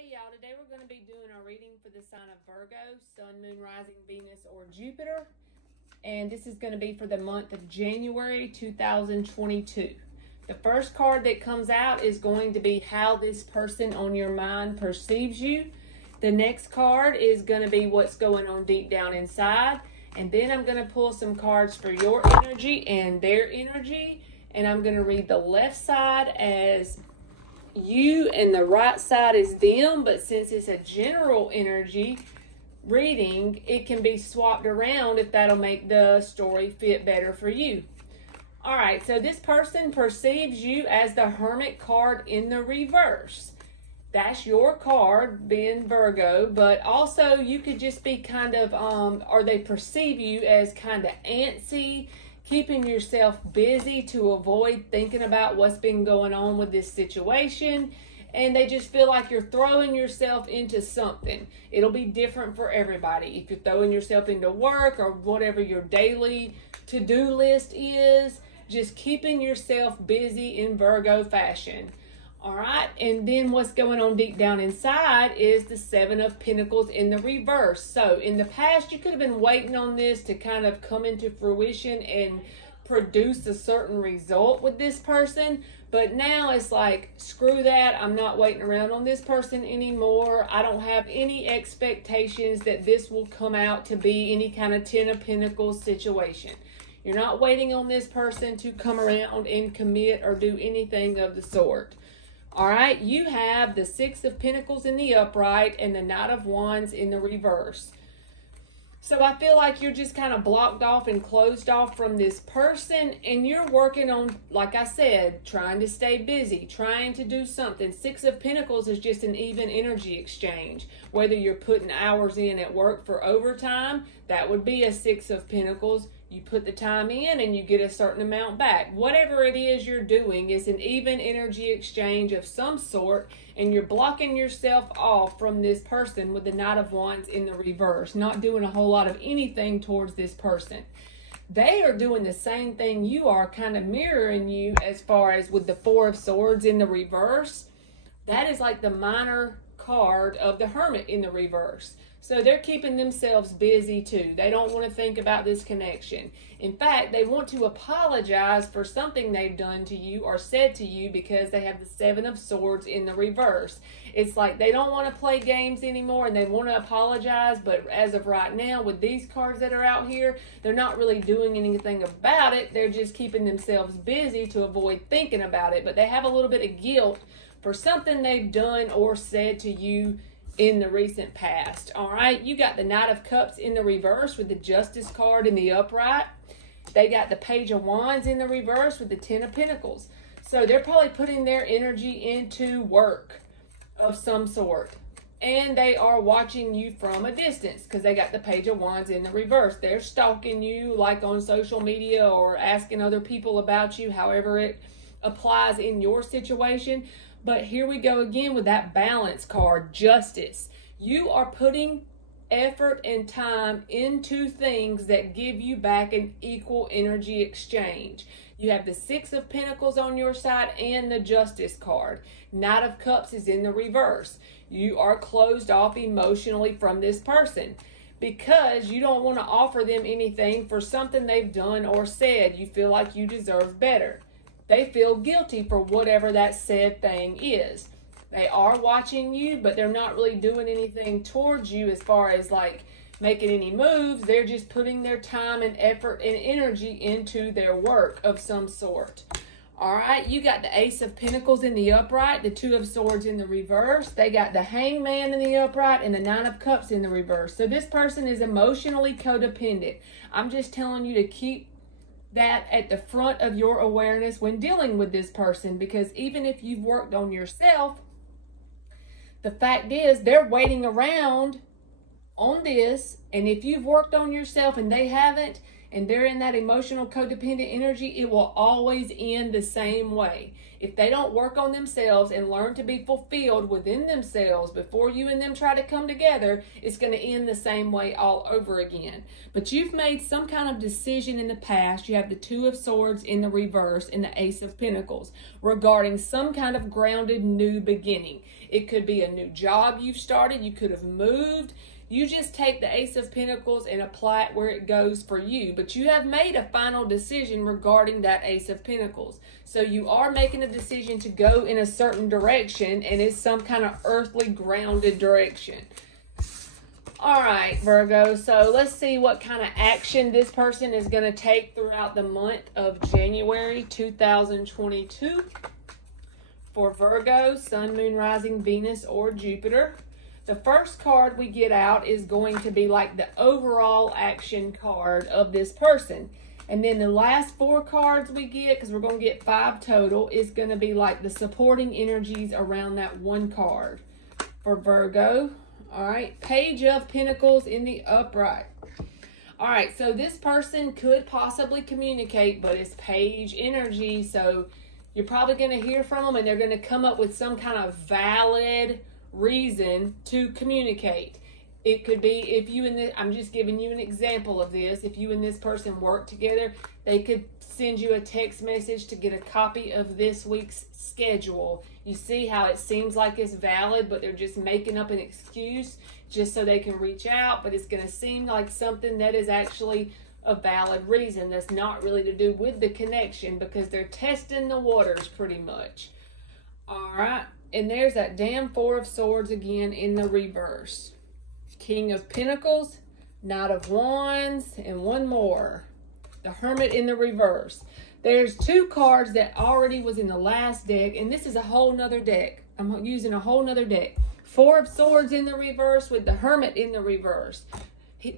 Hey y'all, today we're going to be doing our reading for the sign of Virgo, Sun, Moon, Rising, Venus, or Jupiter. And this is going to be for the month of January 2022. The first card that comes out is going to be how this person on your mind perceives you. The next card is going to be what's going on deep down inside. And then I'm going to pull some cards for your energy and their energy. And I'm going to read the left side as you and the right side is them, but since it's a general energy reading, it can be swapped around if that'll make the story fit better for you. All right, so this person perceives you as the Hermit card in the reverse. That's your card, being Virgo, but also you could just be kind of, or they perceive you as kind of antsy, keeping yourself busy to avoid thinking about what's been going on with this situation. And they just feel like you're throwing yourself into something. It'll be different for everybody. If you're throwing yourself into work or whatever your daily to-do list is, just keeping yourself busy in Virgo fashion. All right, and then what's going on deep down inside is the Seven of Pentacles in the reverse. So in the past, you could have been waiting on this to kind of come into fruition and produce a certain result with this person. But now it's like, screw that. I'm not waiting around on this person anymore. I don't have any expectations that this will come out to be any kind of Ten of Pentacles situation. You're not waiting on this person to come around and commit or do anything of the sort. All right, you have the Six of Pentacles in the upright and the Knight of Wands in the reverse. So I feel like you're just kind of blocked off and closed off from this person, and you're working on, like I said, trying to stay busy, trying to do something. Six of Pentacles is just an even energy exchange. Whether you're putting hours in at work for overtime, that would be a Six of Pentacles. You put the time in and you get a certain amount back. Whatever it is you're doing is an even energy exchange of some sort, and you're blocking yourself off from this person with the Knight of Wands in the reverse, not doing a whole lot of anything towards this person. They are doing the same thing you are, kind of mirroring you as far as with the Four of Swords in the reverse. That is like the minor card of the Hermit in the reverse. So they're keeping themselves busy too. They don't want to think about this connection. In fact, they want to apologize for something they've done to you or said to you because they have the Seven of Swords in the reverse. It's like they don't want to play games anymore and they want to apologize, but as of right now, with these cards that are out here, they're not really doing anything about it. They're just keeping themselves busy to avoid thinking about it, but they have a little bit of guilt for something they've done or said to you in the recent past. All right, you got the Knight of Cups in the reverse with the Justice card in the upright. They got the Page of Wands in the reverse with the Ten of Pentacles. So they're probably putting their energy into work of some sort. And they are watching you from a distance because they got the Page of Wands in the reverse. They're stalking you like on social media or asking other people about you, however it applies in your situation. But here we go again with that Balance card, Justice. You are putting effort and time into things that give you back an equal energy exchange. You have the Six of Pentacles on your side and the Justice card. Knight of Cups is in the reverse. You are closed off emotionally from this person because you don't want to offer them anything for something they've done or said. You feel like you deserve better. They feel guilty for whatever that said thing is. They are watching you, but they're not really doing anything towards you as far as like making any moves. They're just putting their time and effort and energy into their work of some sort. All right, you got the Ace of Pentacles in the upright, the Two of Swords in the reverse. They got the Hangman in the upright and the Nine of Cups in the reverse. So this person is emotionally codependent. I'm just telling you to keep that at the front of your awareness when dealing with this person, because even if you've worked on yourself, the fact is they're waiting around on this, and if you've worked on yourself and they haven't, and they're in that emotional codependent energy, it will always end the same way. If they don't work on themselves and learn to be fulfilled within themselves before you and them try to come together, it's going to end the same way all over again. But you've made some kind of decision in the past. You have the Two of Swords in the reverse and the Ace of Pentacles regarding some kind of grounded new beginning. It could be a new job you've started. You could have moved. You just take the Ace of Pentacles and apply it where it goes for you. But you have made a final decision regarding that Ace of Pentacles. So you are making a decision to go in a certain direction, and it's some kind of earthly grounded direction. All right, Virgo. So let's see what kind of action this person is going to take throughout the month of January 2022. For Virgo, Sun, Moon, Rising, Venus, or Jupiter. The first card we get out is going to be like the overall action card of this person. And then the last 4 cards we get, because we're going to get 5 total, is going to be like the supporting energies around that one card. For Virgo, all right, Page of Pentacles in the upright. All right, so this person could possibly communicate, but it's page energy, so you're probably going to hear from them, and they're going to come up with some kind of valid reason to communicate. It could be if you and this, I'm just giving you an example of this. If you and this person work together, they could send you a text message to get a copy of this week's schedule. You see how it seems like it's valid, but they're just making up an excuse just so they can reach out, but it's going to seem like something that is actually a valid reason that's not really to do with the connection, because they're testing the waters pretty much. All right. And there's that damn 4 of Swords again in the reverse. King of Pentacles, Knight of Wands, and one more. The Hermit in the reverse. There's 2 cards that already was in the last deck, and this is a whole nother deck. I'm using a whole nother deck. 4 of Swords in the reverse with the Hermit in the reverse.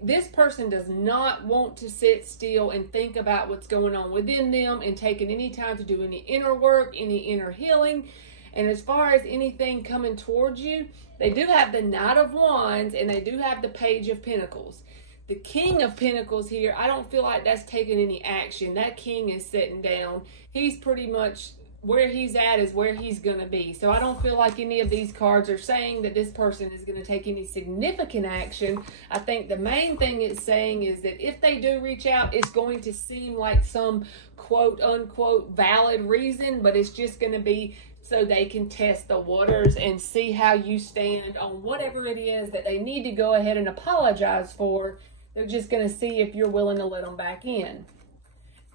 This person does not want to sit still and think about what's going on within them and taking any time to do any inner work, any inner healing. And as far as anything coming towards you, they do have the Knight of Wands and they do have the Page of Pentacles. The King of Pentacles here, I don't feel like that's taking any action. That King is sitting down. He's pretty much where he's at is where he's going to be. So I don't feel like any of these cards are saying that this person is going to take any significant action. I think the main thing it's saying is that if they do reach out, it's going to seem like some quote unquote valid reason, but it's just going to be so they can test the waters and see how you stand on whatever it is that they need to go ahead and apologize for. They're just going to see if you're willing to let them back in.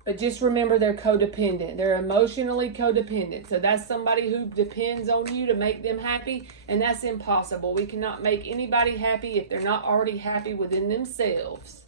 But just remember, they're codependent. They're emotionally codependent. So that's somebody who depends on you to make them happy, and that's impossible. We cannot make anybody happy if they're not already happy within themselves.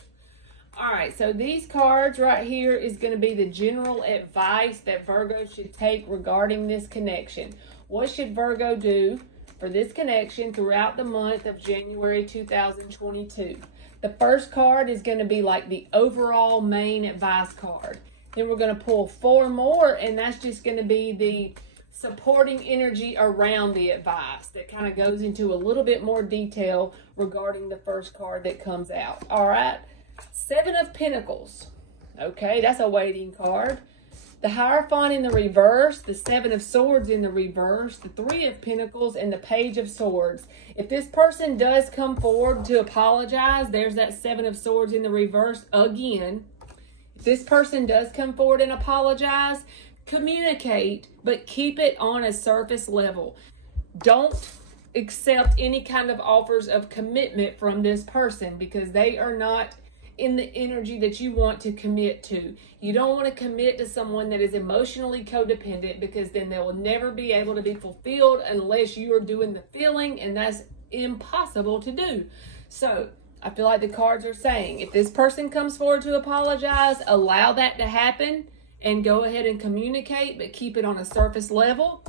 All right, so these cards right here is going to be the general advice that Virgo should take regarding this connection. What should Virgo do for this connection throughout the month of January 2022? The first card is going to be like the overall main advice card. Then we're going to pull 4 more, and that's just going to be the supporting energy around the advice that kind of goes into a little bit more detail regarding the first card that comes out. All right. 7 of Pentacles. Okay, that's a waiting card. The Hierophant in the reverse, the 7 of Swords in the reverse, the 3 of Pentacles, and the Page of Swords. If this person does come forward to apologize, there's that 7 of Swords in the reverse again. If this person does come forward and apologize, communicate, but keep it on a surface level. Don't accept any kind of offers of commitment from this person, because they are not in the energy that you want to commit to. You don't want to commit to someone that is emotionally codependent, because then they will never be able to be fulfilled unless you are doing the feeling, and that's impossible to do. So I feel like the cards are saying, if this person comes forward to apologize, allow that to happen and go ahead and communicate, but keep it on a surface level.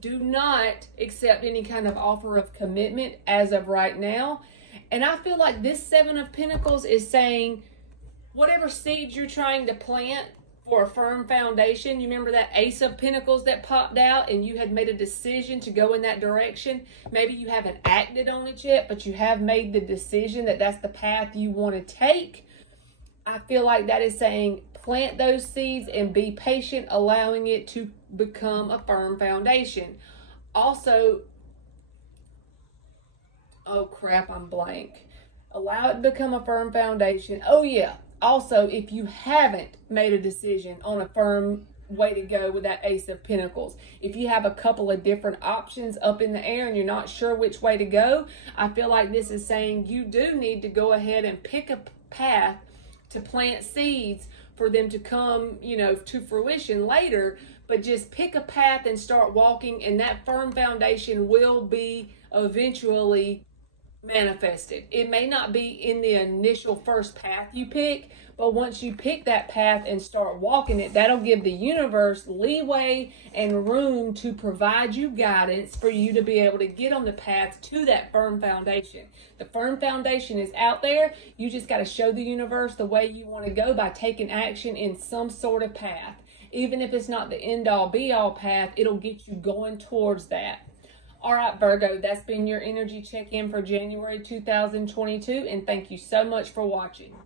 Do not accept any kind of offer of commitment as of right now. And I feel like this 7 of Pentacles is saying, whatever seeds you're trying to plant for a firm foundation, you remember that Ace of Pentacles that popped out and you had made a decision to go in that direction. Maybe you haven't acted on it yet, but you have made the decision that that's the path you want to take. I feel like that is saying plant those seeds and be patient, allowing it to become a firm foundation. Also, oh crap, I'm blank. Allow it to become a firm foundation. Oh yeah. Also, if you haven't made a decision on a firm way to go with that Ace of Pentacles, if you have a couple of different options up in the air and you're not sure which way to go, I feel like this is saying you do need to go ahead and pick a path to plant seeds for them to come, to fruition later. But just pick a path and start walking, and that firm foundation will be eventually manifested. It may not be in the initial first path you pick, but once you pick that path and start walking it, that'll give the universe leeway and room to provide you guidance for you to be able to get on the path to that firm foundation. The firm foundation is out there. You just got to show the universe the way you want to go by taking action in some sort of path. Even if it's not the end-all be-all path, it'll get you going towards that. All right, Virgo, that's been your energy check-in for January 2022, and thank you so much for watching.